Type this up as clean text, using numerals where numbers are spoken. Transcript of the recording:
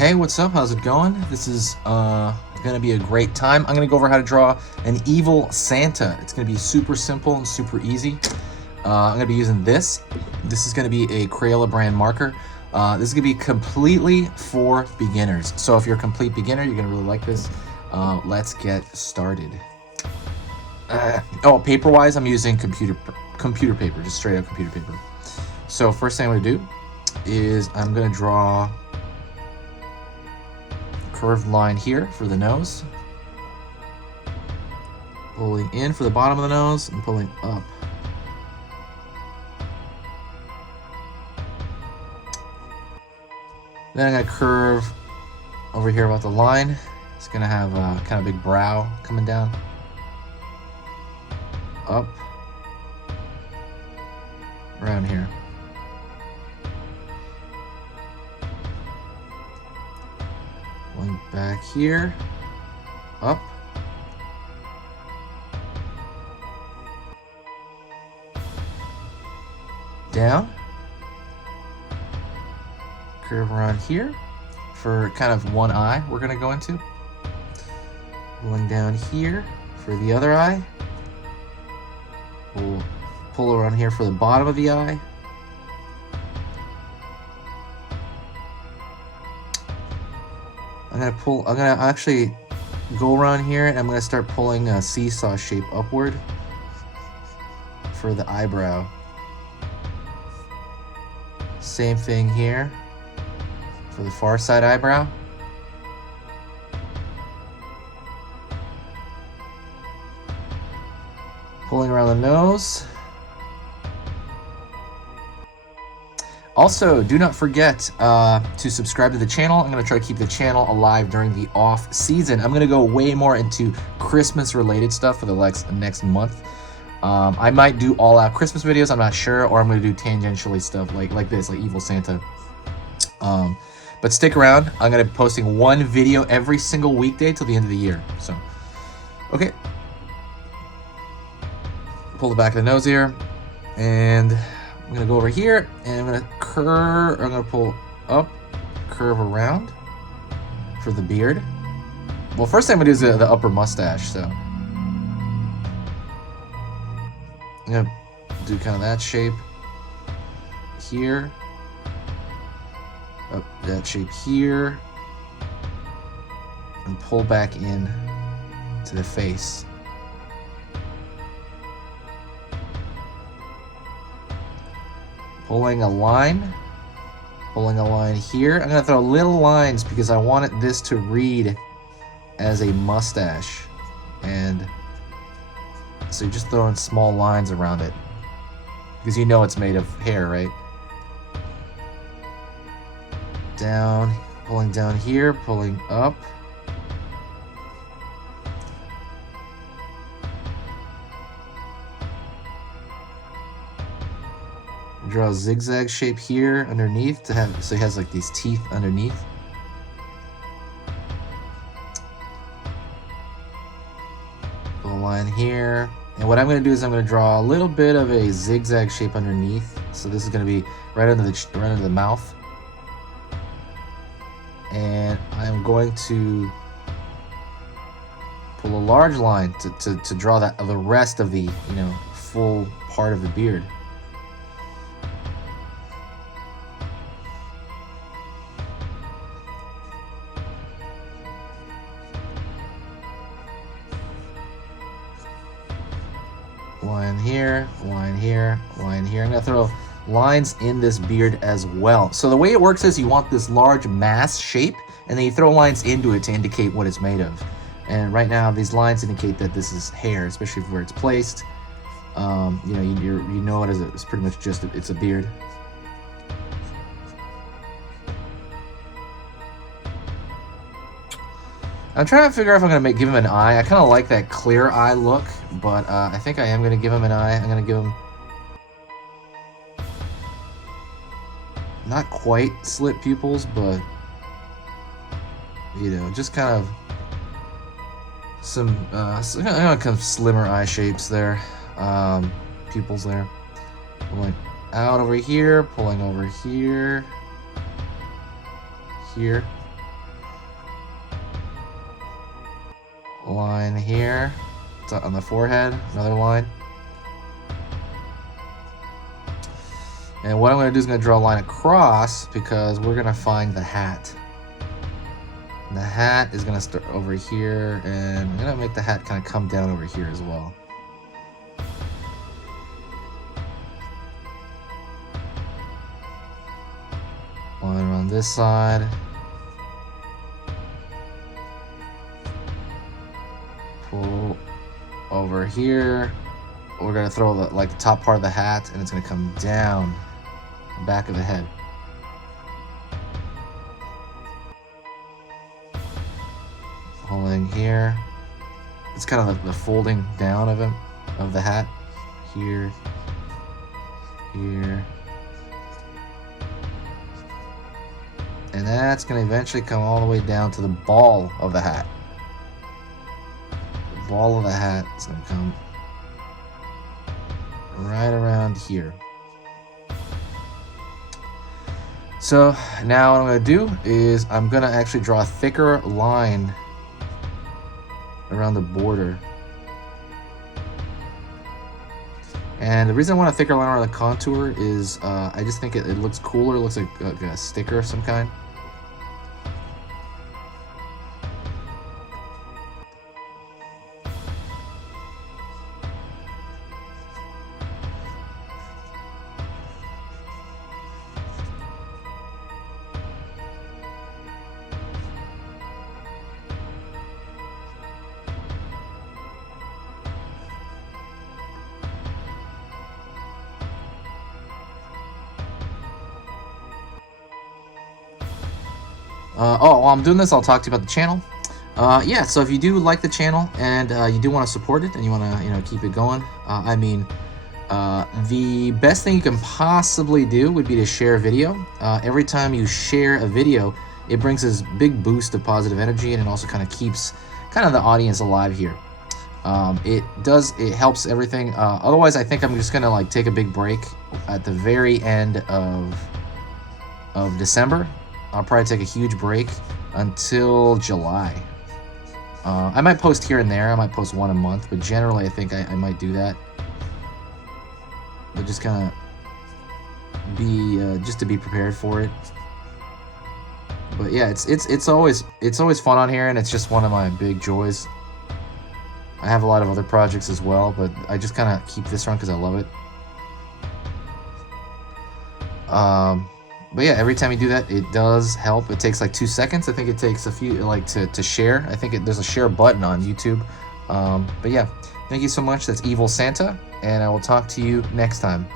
Hey, what's up? How's it going? This is gonna be a great time. I'm gonna go over how to draw an evil Santa. It's gonna be super simple and super easy. I'm gonna be using this. This is gonna be a Crayola brand marker. This is gonna be completely for beginners. So if you're a complete beginner, you're gonna really like this. Let's get started. Paper-wise, I'm using computer paper, just straight up computer paper. So first thing I'm gonna do is I'm gonna draw curved line here for the nose, pulling in for the bottom of the nose and pulling up. Then I'm going to curve over here about the line. It's going to have a kind of big brow coming down, up, around here. Going back here, up, down, curve around here for kind of one eye we're going to go into. Going down here for the other eye. We'll pull around here for the bottom of the eye. I'm gonna actually go around here and I'm gonna start pulling a seesaw shape upward for the eyebrow. Same thing here for the far side eyebrow. Pulling around the nose. Also, do not forget to subscribe to the channel. I'm going to try to keep the channel alive during the off season. I'm going to go way more into Christmas related stuff for the next month. I might do all out Christmas videos, I'm not sure, or I'm going to do tangentially stuff like this, like Evil Santa. But stick around. I'm going to be posting one video every single weekday till the end of the year. So, okay. Pull the back of the nose here, and I'm gonna go over here and I'm gonna pull up, curve around for the beard. Well, first thing I'm gonna do is the upper mustache, so I'm gonna do kind of that shape here, up that shape here, and pull back in to the face. Pulling a line here. I'm gonna throw little lines because I want this to read as a mustache. And so you're just throwing small lines around it because you know it's made of hair, right? Down, pulling down here, pulling up. Draw a zigzag shape here underneath to have, so he has like these teeth underneath. Pull a line here, and what I'm going to do is I'm going to draw a little bit of a zigzag shape underneath. So this is going to be right under the mouth, and I'm going to pull a large line to draw the rest of the full part of the beard. Line here, line here, line here. I'm gonna throw lines in this beard as well. So the way it works is you want this large mass shape, and then you throw lines into it to indicate what it's made of. And right now, these lines indicate that this is hair, especially where it's placed. You know it as it's pretty much just it's a beard. I'm trying to figure out if I'm gonna give him an eye. I kind of like that clear eye look, but I think I am gonna give him an eye. I'm gonna give him not quite slit pupils, but just kind of some kind of slimmer eye shapes there, pupils there. Pulling out over here, pulling over here, here. line here on the forehead, another line. And what I'm going to do is going to draw a line across because we're going to find the hat. The hat is going to start over here, and I'm going to make the hat kind of come down over here as well. Line around this side. Pull over here. We're going to throw the top part of the hat, and it's going to come down the back of the head. Pulling here. It's kind of the folding down of him, of the hat. Here, here. And that's going to eventually come all the way down to the ball of the hat. The ball of the hat is going to come right around here. So now what I'm going to do is I'm going to actually draw a thicker line around the border. And the reason I want a thicker line around the contour is I just think it looks cooler. It looks like a sticker of some kind. While I'm doing this, I'll talk to you about the channel. Yeah, so if you do like the channel and you do want to support it and you want to, keep it going, the best thing you can possibly do would be to share a video. Every time you share a video, it brings this big boost of positive energy, and it also kind of keeps the audience alive here. It helps everything. Otherwise, I think I'm just gonna take a big break at the very end of December. I'll probably take a huge break until July. I might post here and there. I might post one a month, but generally I think I might do that. But just kind of be just to be prepared for it. But yeah, it's always fun on here, and it's just one of my big joys. I have a lot of other projects as well, but I just kind of keep this one because I love it. But yeah, every time you do that, it does help. It takes 2 seconds. I think it takes a few to share. I think there's a share button on YouTube. But yeah, thank you so much. That's Evil Santa, and I will talk to you next time.